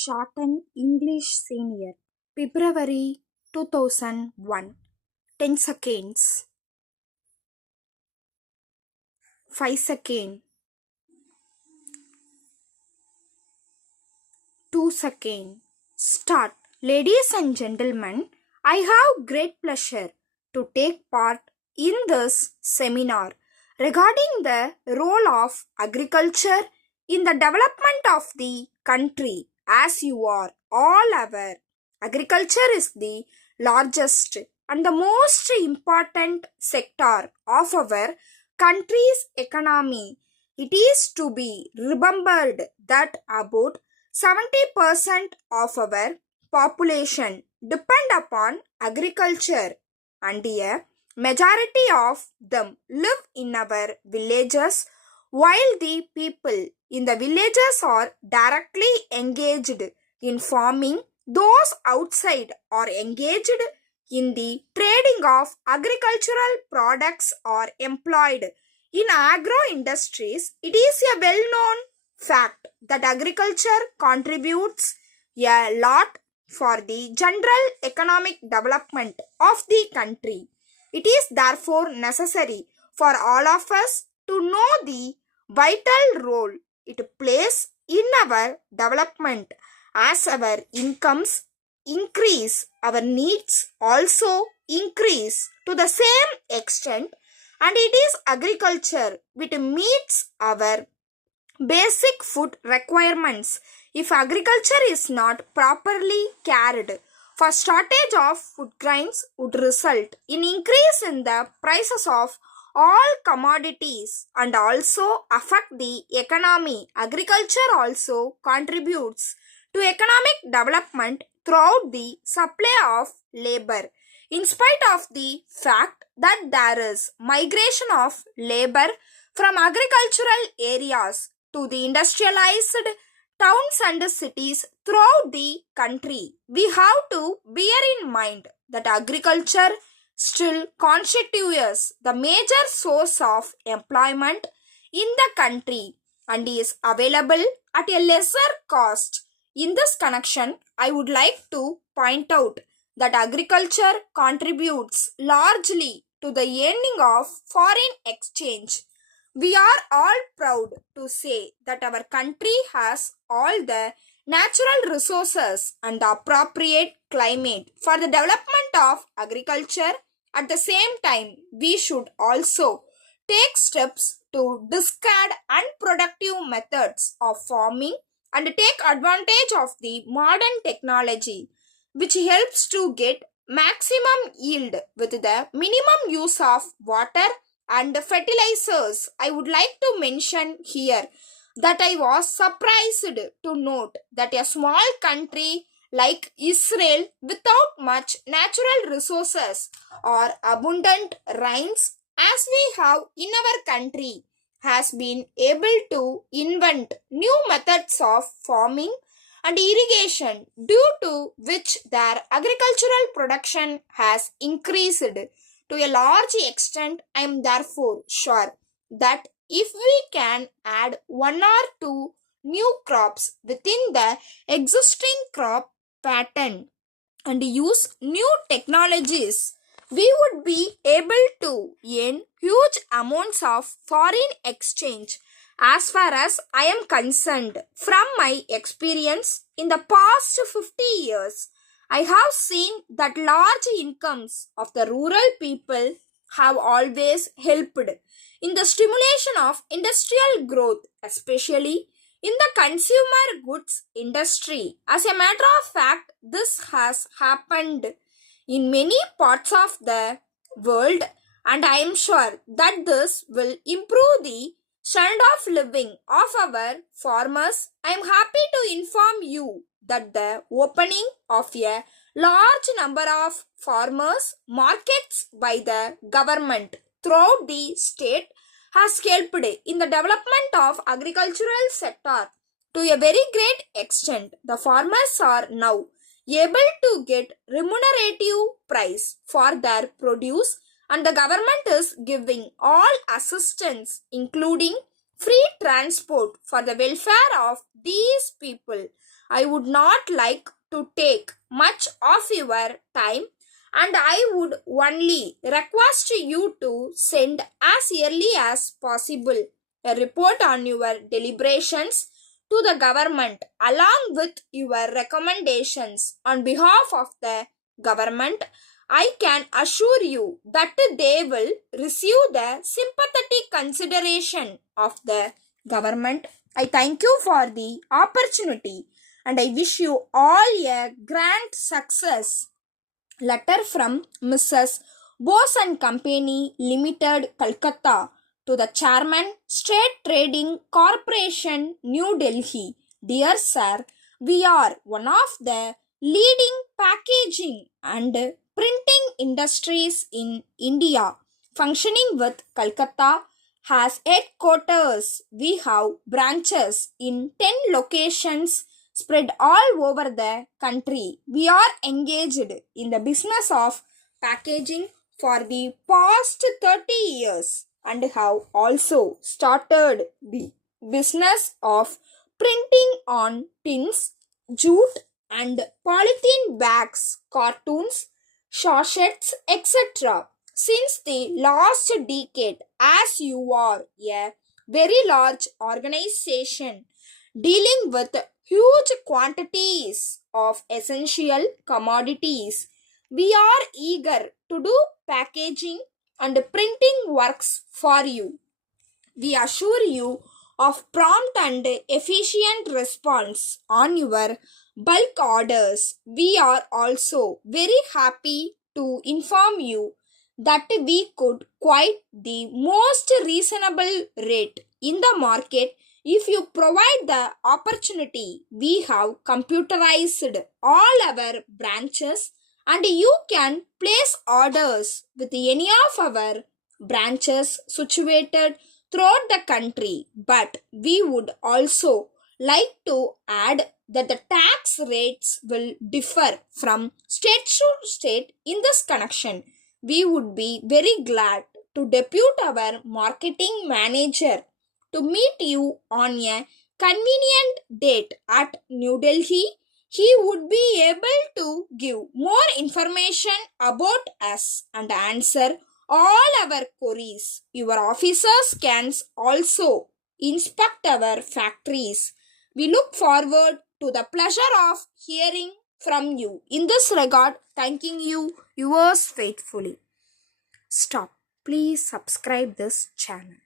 Shorthand English Senior, February 2001. 10 seconds. 5 seconds. 2 seconds. Start. Ladies and gentlemen, I have great pleasure to take part in this seminar regarding the role of agriculture in the development of the country. As you are all aware, agriculture is the largest and the most important sector of our country's economy. It is to be remembered that about 70% of our population depend upon agriculture, and a majority of them live in our villages, while the people in the villages are directly engaged in farming. Those outside are engaged in the trading of agricultural products or employed in agro industries. It is a well-known fact that agriculture contributes a lot for the general economic development of the country. It is therefore necessary for all of us to know the vital role it plays in our development. As our incomes increase, our needs also increase to the same extent, and it is agriculture which meets our basic food requirements. If agriculture is not properly carried for, shortage of food grains would result in increase in the prices of all commodities and also affect the economy. Agriculture also contributes to economic development throughout the supply of labor. In spite of the fact that there is migration of labor from agricultural areas to the industrialized towns and cities throughout the country, we have to bear in mind that agriculture still constitutes the major source of employment in the country and is available at a lesser cost. In this connection, I would like to point out that agriculture contributes largely to the earning of foreign exchange. We are all proud to say that our country has all the natural resources and the appropriate climate for the development of agriculture. At the same time, we should also take steps to discard unproductive methods of farming and take advantage of the modern technology, which helps to get maximum yield with the minimum use of water and fertilizers. I would like to mention here that I was surprised to note that a small country like Israel, without much natural resources or abundant rains as we have in our country, has been able to invent new methods of farming and irrigation, due to which their agricultural production has increased to a large extent. I am therefore sure that if we can add one or two new crops within the existing crop pattern and use new technologies, we would be able to earn huge amounts of foreign exchange. As far as I am concerned, from my experience in the past 50 years, I have seen that large incomes of the rural people have always helped in the stimulation of industrial growth, especially in the consumer goods industry. As a matter of fact, this has happened in many parts of the world, and I am sure that this will improve the standard of living of our farmers. I am happy to inform you that the opening of a large number of farmers markets by the government throughout the state has helped in the development of agricultural sector to a very great extent. The farmers are now able to get remunerative price for their produce, and the government is giving all assistance including free transport for the welfare of these people. I would not like to take much of your time, and I would only request you to send as early as possible a report on your deliberations to the government along with your recommendations on behalf of the government. I can assure you that they will receive the sympathetic consideration of the government. I thank you for the opportunity and I wish you all a grand success. Letter from Mrs. Bose and Company Limited, Calcutta, to the Chairman, State Trading Corporation, New Delhi. Dear Sir, we are one of the leading packaging and printing industries in India, functioning with Calcutta has headquarters. We have branches in 10 locations spread all over the country. We are engaged in the business of packaging for the past 30 years and have also started the business of printing on tins, jute and polythene bags, cartoons, sachets, etc. Since the last decade, as you are a very large organization dealing with huge quantities of essential commodities, we are eager to do packaging and printing works for you. We assure you of prompt and efficient response on your bulk orders. We are also very happy to inform you that we could quite the most reasonable rate in the market if you provide the opportunity. We have computerized all our branches and you can place orders with any of our branches situated throughout the country. But we would also like to add that the tax rates will differ from state to state. In this connection, we would be very glad to depute our marketing manager to meet you on a convenient date at New Delhi. He would be able to give more information about us and answer all our queries. Your officers can also inspect our factories. We look forward to the pleasure of hearing from you. In this regard, thanking you, yours faithfully. Stop. Please subscribe this channel.